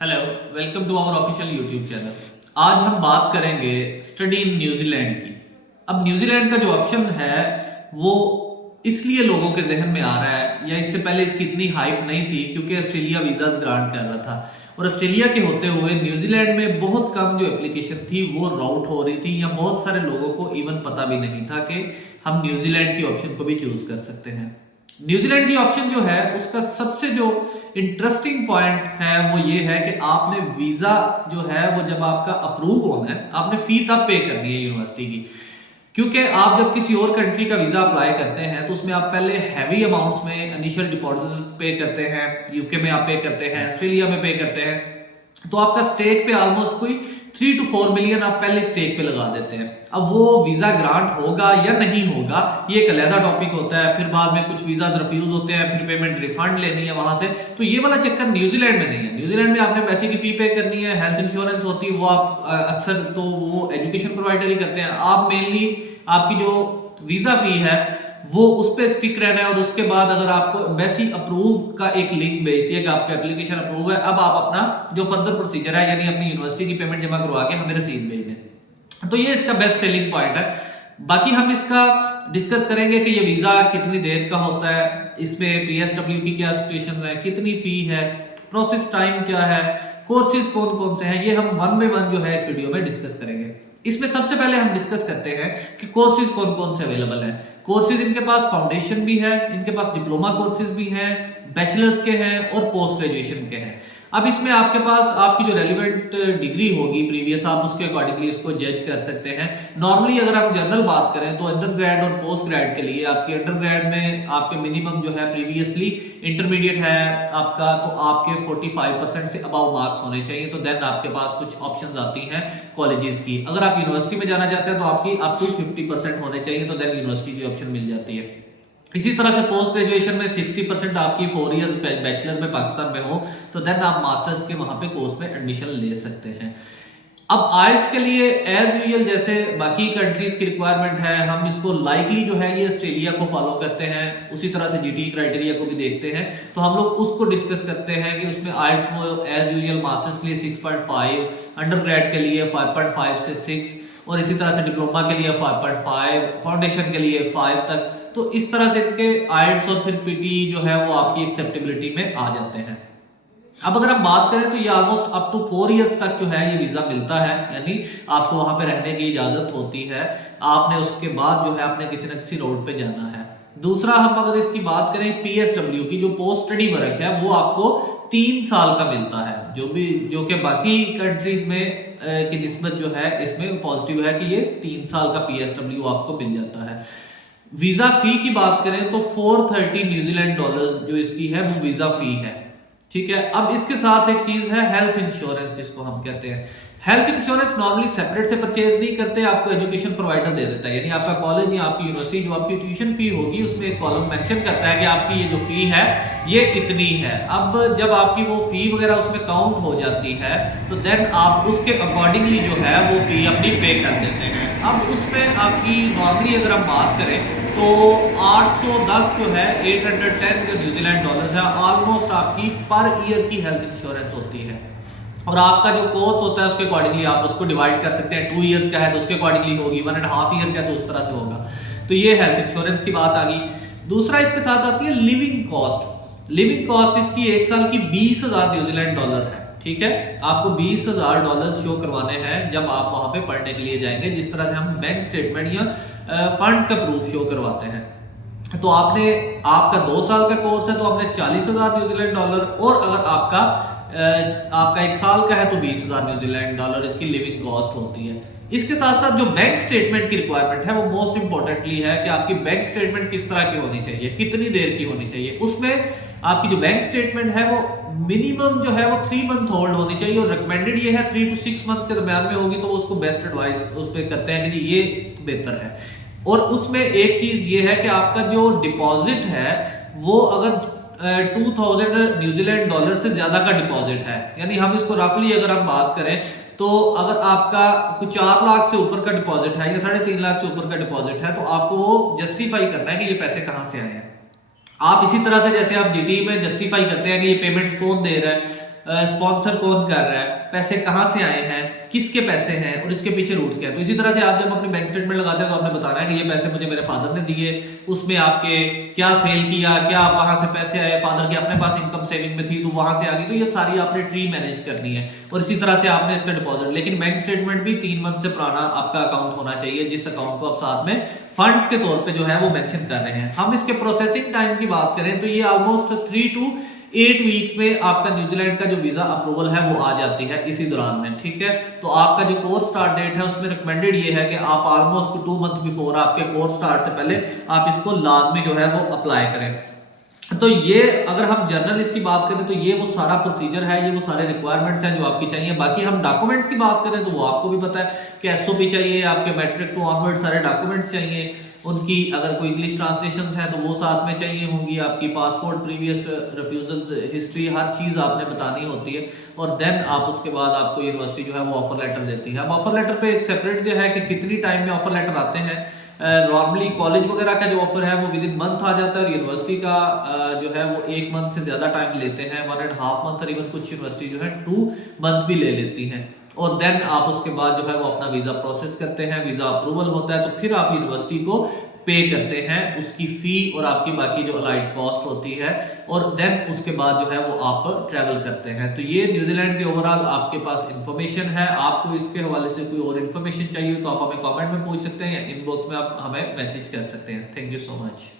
Hello, welcome to our official YouTube channel. आज हम बात करेंगे स्टडी इन न्यूजीलैंड की। अब न्यूजीलैंड का जो ऑप्शन है वो इसलिए लोगों के जहन में आ रहा है, या इससे पहले इसकी इतनी हाइप नहीं थी क्योंकि ऑस्ट्रेलिया वीजास ग्रांट कर रहा था और ऑस्ट्रेलिया के होते हुए न्यूजीलैंड में बहुत कम जो एप्लीकेशन थी वो राउट हो रही थी, या बहुत सारे लोगों को इवन पता भी नहीं था कि हम न्यूजीलैंड की ऑप्शन को भी चूज कर सकते हैं। न्यूजीलैंड की ऑप्शन जो है उसका सबसे जो इंटरेस्टिंग पॉइंट है वो ये है कि आपने वीजा जो है वो जब आपका अप्रूव होना है आपने फी तब पे करनी है यूनिवर्सिटी की। क्योंकि आप जब किसी और कंट्री का वीजा अप्लाई करते हैं तो उसमें आप पहले हैवी अमाउंट्स में इनिशियल डिपॉजिट पे करते हैं, यूके में आप पे करते हैं, ऑस्ट्रेलिया में पे करते हैं, तो आपका स्टेक पे ऑलमोस्ट कोई 3 to 4 मिलियन आप पहले स्टेक पे लगा देते हैं। अब वो वीजा ग्रांट होगा या नहीं होगा ये एक अलग टॉपिक होता है, फिर बाद में कुछ वीजा रिफ्यूज होते हैं, फिर पेमेंट रिफंड लेनी है वहां से, तो ये वाला चक्कर न्यूजीलैंड में नहीं है। न्यूजीलैंड में आपने पैसे की फी पे करनी है, हेल्थ इंश्योरेंस होती है वो आप अक्सर तो वो एजुकेशन प्रोवाइडर ही करते हैं, आप मेनली आपकी जो वीजा फी है वो उस पर स्टिक रहना है। और उसके बाद अगर आपको एम्बेसी अप्रूव का एक लिंक भेजती है कि आपका एप्लीकेशन अप्रूव है, अब आप अपना जो फर्दर प्रोसीजर है यानी अपनी यूनिवर्सिटी की पेमेंट जमा करवा के हमें रसीद भेज दें। तो ये इसका बेस्ट सेलिंग पॉइंट है। बाकी हम इसका डिस्कस करेंगे कि ये वीजा कितनी देर का होता है, इसमें पीएसडब्ल्यू की क्या सिचुएशन है, कितनी फी है, प्रोसेस टाइम क्या है, कोर्सेज कौन कौन से हैं, ये हम वन बाय वन जो है इस वीडियो में डिस्कस करेंगे। इसमें सबसे पहले हम डिस्कस करते हैं कि कोर्सेज कौन कौन से अवेलेबल हैं। कोर्सेज इनके पास फाउंडेशन भी है, इनके पास डिप्लोमा कोर्सेज भी हैं, बैचलर्स के हैं और पोस्ट ग्रेजुएशन के हैं। अब इसमें आपके पास आपकी जो रेलिवेंट डिग्री होगी प्रीवियस, आप उसके अकॉर्डिंगली इसको जज कर सकते हैं। नॉर्मली अगर आप जनरल बात करें तो अंडर ग्रेड और पोस्ट ग्रेड के लिए आपकी अंडर ग्रेड में आपके मिनिमम जो है प्रीवियसली इंटरमीडिएट है आपका, तो आपके 45% से अबव मार्क्स होने चाहिए, तो देन आपके पास कुछ ऑप्शंस आती हैं कॉलेजेस की। अगर आप यूनिवर्सिटी में जाना चाहते हैं तो आपकी अप टू 50% होने चाहिए, तो देन यूनिवर्सिटी की ऑप्शन मिल जाती है। इसी तरह से पोस्ट ग्रेजुएशन में 60% आपकी 4 इयर्स बैचलर में पाकिस्तान में हो तो देन आप मास्टर्स के वहां पे कोर्स में एडमिशन ले सकते हैं। अब आइल्स के लिए एज यूजुअल जैसे बाकी कंट्रीज की रिक्वायरमेंट है, हम इसको लाइकली जो है ये ऑस्ट्रेलिया को फॉलो करते हैं, उसी तरह से जीटी क्राइटेरिया को भी देखते हैं, तो हम लोग उसको डिस्कस करते हैं कि उसमें आइल्स वो एज यूजुअल मास्टर्स के लिए 6.5, अंडर ग्रेड के लिए 5.5 से 6, और इसी तरह से डिप्लोमा के लिए 5.5, फाउंडेशन के लिए 5 तक। तो इस तरह से इनके आइल्स और फिर पीटी जो है वो आपकी एक्सेप्टेबिलिटी में आ जाते हैं। अब अगर हम बात करें तो ये ऑलमोस्ट अप टू 4 इयर्स तक जो है ये वीजा मिलता है, यानी आपको वहां पे रहने की इजाजत होती है, आपने उसके बाद जो है आपने किसी न किसी रोड पे जाना है। दूसरा हम अगर इसकी बात करें पीएसडब्ल्यू की, जो पोस्ट स्टडी वर्क है वो आपको 3 साल का मिलता है, जो कि बाकी कंट्रीज में की निस्बत जो है इसमें पॉजिटिव है कि ये 3 साल का पीएसडब्ल्यू आपको मिल जाता है। वीजा फी की बात करें तो 430 न्यूजीलैंड डॉलर्स जो इसकी है वो वीजा फी है, ठीक है। अब इसके साथ एक चीज है हेल्थ इंश्योरेंस, जिसको हम कहते हैं। हेल्थ इंश्योरेंस नॉर्मली सेपरेट से परचेज नहीं करते, आपको एजुकेशन प्रोवाइडर दे देता है, यानी आपका कॉलेज या आपकी यूनिवर्सिटी जो आपकी ट्यूशन फी होगी उसमें एक कॉलम मेंशन करता है कि आपकी ये जो फी है ये इतनी है। अब जब आपकी वो फी वगैरह उसमें काउंट हो जाती है तो देन आप उसके अकॉर्डिंगली जो है वो फी अपनी पे कर देते हैं। अब उसमें आपकी नॉर्मली अगर हम बात करें तो 810 जो है 810 जो न्यूजीलैंड डॉलर्स है ऑलमोस्ट आपकी पर ईयर की हेल्थ इंश्योरेंस होती है। और आपका जो कोर्स होता है उसके अकॉर्डिंगली आप उसको डिवाइड कर सकते हैं, 2 इयर्स का है तो उसके अकॉर्डिंगली होगी, 1.5 ईयर का है तो उस तरह से होगा। तो ये हेल्थ इंश्योरेंस की बात आ गई। दूसरा इसके साथ आती है लिविंग कॉस्ट। लिविंग कॉस्ट इसकी 1 साल की 20,000 न्यूजीलैंड डॉलर है, ठीक है। आपको 20,000 डॉलर शो करवाने हैं जब आप वहां पे पढ़ने के लिए जाएंगे, जिस तरह से हम बैंक स्टेटमेंट या फंड्स का प्रूफ शो करवाते हैं। तो आपका 2 साल का कोर्स है तो आपने 40,000 न्यूजीलैंड डॉलर, और अगर आपका 1 साल का है तो 20,000 न्यूजीलैंड डॉलर इसकी लिविंग कॉस्ट होती है। इसके साथ साथ जो बैंक स्टेटमेंट की रिक्वायरमेंट है वो मोस्ट इंपॉर्टेंटली है कि आपकी बैंक स्टेटमेंट किस तरह की होनी चाहिए, कितनी देर की होनी चाहिए। उसमें आपकी जो बैंक स्टेटमेंट है वो मिनिमम जो है वो 3 मंथ होल्ड होनी चाहिए, और रिकमेंडेड ये है 3 to 6 मंथ के दरमियान में होगी तो उसको बेस्ट एडवाइस उस पर करते हैं कि ये बेहतर है। और उसमें एक चीज ये है कि आपका जो डिपॉजिट है वो अगर 2000 न्यूजीलैंड डॉलर से ज्यादा का डिपॉजिट है, यानी हम इसको रफली अगर हम बात करें तो अगर आपका कुछ 4 लाख से ऊपर का डिपॉजिट है या 3.5 लाख से ऊपर का डिपॉजिट है तो आपको वो जस्टिफाई करना है कि ये पैसे कहां से आए हैं। आप इसी तरह से जैसे आप जीटी में जस्टिफाई करते हैं कि ये पेमेंट्स कौन दे रहा है, स्पॉन्सर कौन कर रहा है, पैसे कहाँ से आए हैं, किसके पैसे हैं और इसके पीछे रूट्स क्या है। तो इसी तरह से आप जब अपनी बैंक स्टेटमेंट लगाते हैं तो आपने बताना है कि ये पैसे मुझे मेरे फादर ने दिए, उसमें आपके क्या सेल किया, क्या वहां से पैसे आए, फादर के अपने पास इनकम सेविंग में थी तो वहां से आ गई। तो ये सारी आपने ट्री मैनेज करनी है और इसी तरह से आपने इसका डिपॉजिट। लेकिन बैंक स्टेटमेंट भी 3 मंथ से पुराना आपका अकाउंट होना चाहिए, जिस अकाउंट को आप साथ में फंड्स के तौर पे जो है वो मेंशन कर रहे हैं। हम इसके प्रोसेसिंग टाइम की बात करें तो ये ऑलमोस्ट 3 to 8 वीक्स में आपका न्यूजीलैंड का जो वीजा अप्रूवल है वो आ जाती है इसी दौरान में, ठीक है। तो आपका जो कोर्स स्टार्ट डेट है उसमें रिकमेंडेड ये है कि आप ऑलमोस्ट 2 मंथ बिफोर आपके कोर्स स्टार्ट से पहले आप इसको लाजमी जो है वो अप्लाई करें। तो ये अगर हम जर्नल इसकी बात करें तो ये वो सारा प्रोसीजर है, ये वो सारे रिक्वायरमेंट्स हैं जो आपकी चाहिए। बाकी हम डॉक्यूमेंट्स की बात करें तो वो आपको भी पता है कि एसओपी चाहिए, आपके मैट्रिक टू ऑनवर्ड सारे डॉक्यूमेंट्स चाहिए, उनकी अगर कोई इंग्लिश ट्रांसलेशन है तो वो साथ में चाहिए होंगी, आपकी पासपोर्ट, प्रीवियस रिफ्यूजल हिस्ट्री, हर चीज़ आपने बतानी होती है। और देन आप उसके बाद आपको यूनिवर्सिटी जो है वो ऑफर लेटर देती है। अब ऑफर लेटर पे एक सेपरेट जो है कि कितनी टाइम में ऑफर लेटर आते हैं। नॉर्मली कॉलेज वगैरह का जो ऑफर है वो विद इन मंथ आ जाता है और यूनिवर्सिटी का जो है वो 1 मंथ से ज्यादा टाइम लेते हैं, 1.5 मंथ, और इवन कुछ यूनिवर्सिटी जो है 2 मंथ भी ले लेती हैं। और देन आप उसके बाद जो है वो अपना वीजा प्रोसेस करते हैं, वीजा अप्रूवल होता है तो फिर आप यूनिवर्सिटी को पे करते हैं उसकी फी और आपकी बाकी जो अलाइड कॉस्ट होती है, और देन उसके बाद जो है वो आप ट्रैवल करते हैं। तो ये न्यूजीलैंड के ओवरऑल आपके पास इंफॉर्मेशन है। आपको इसके हवाले से कोई और इन्फॉर्मेशन चाहिए तो आप हमें कमेंट में पूछ सकते हैं या इनबॉक्स में आप हमें मैसेज कर सकते हैं। Thank you so much.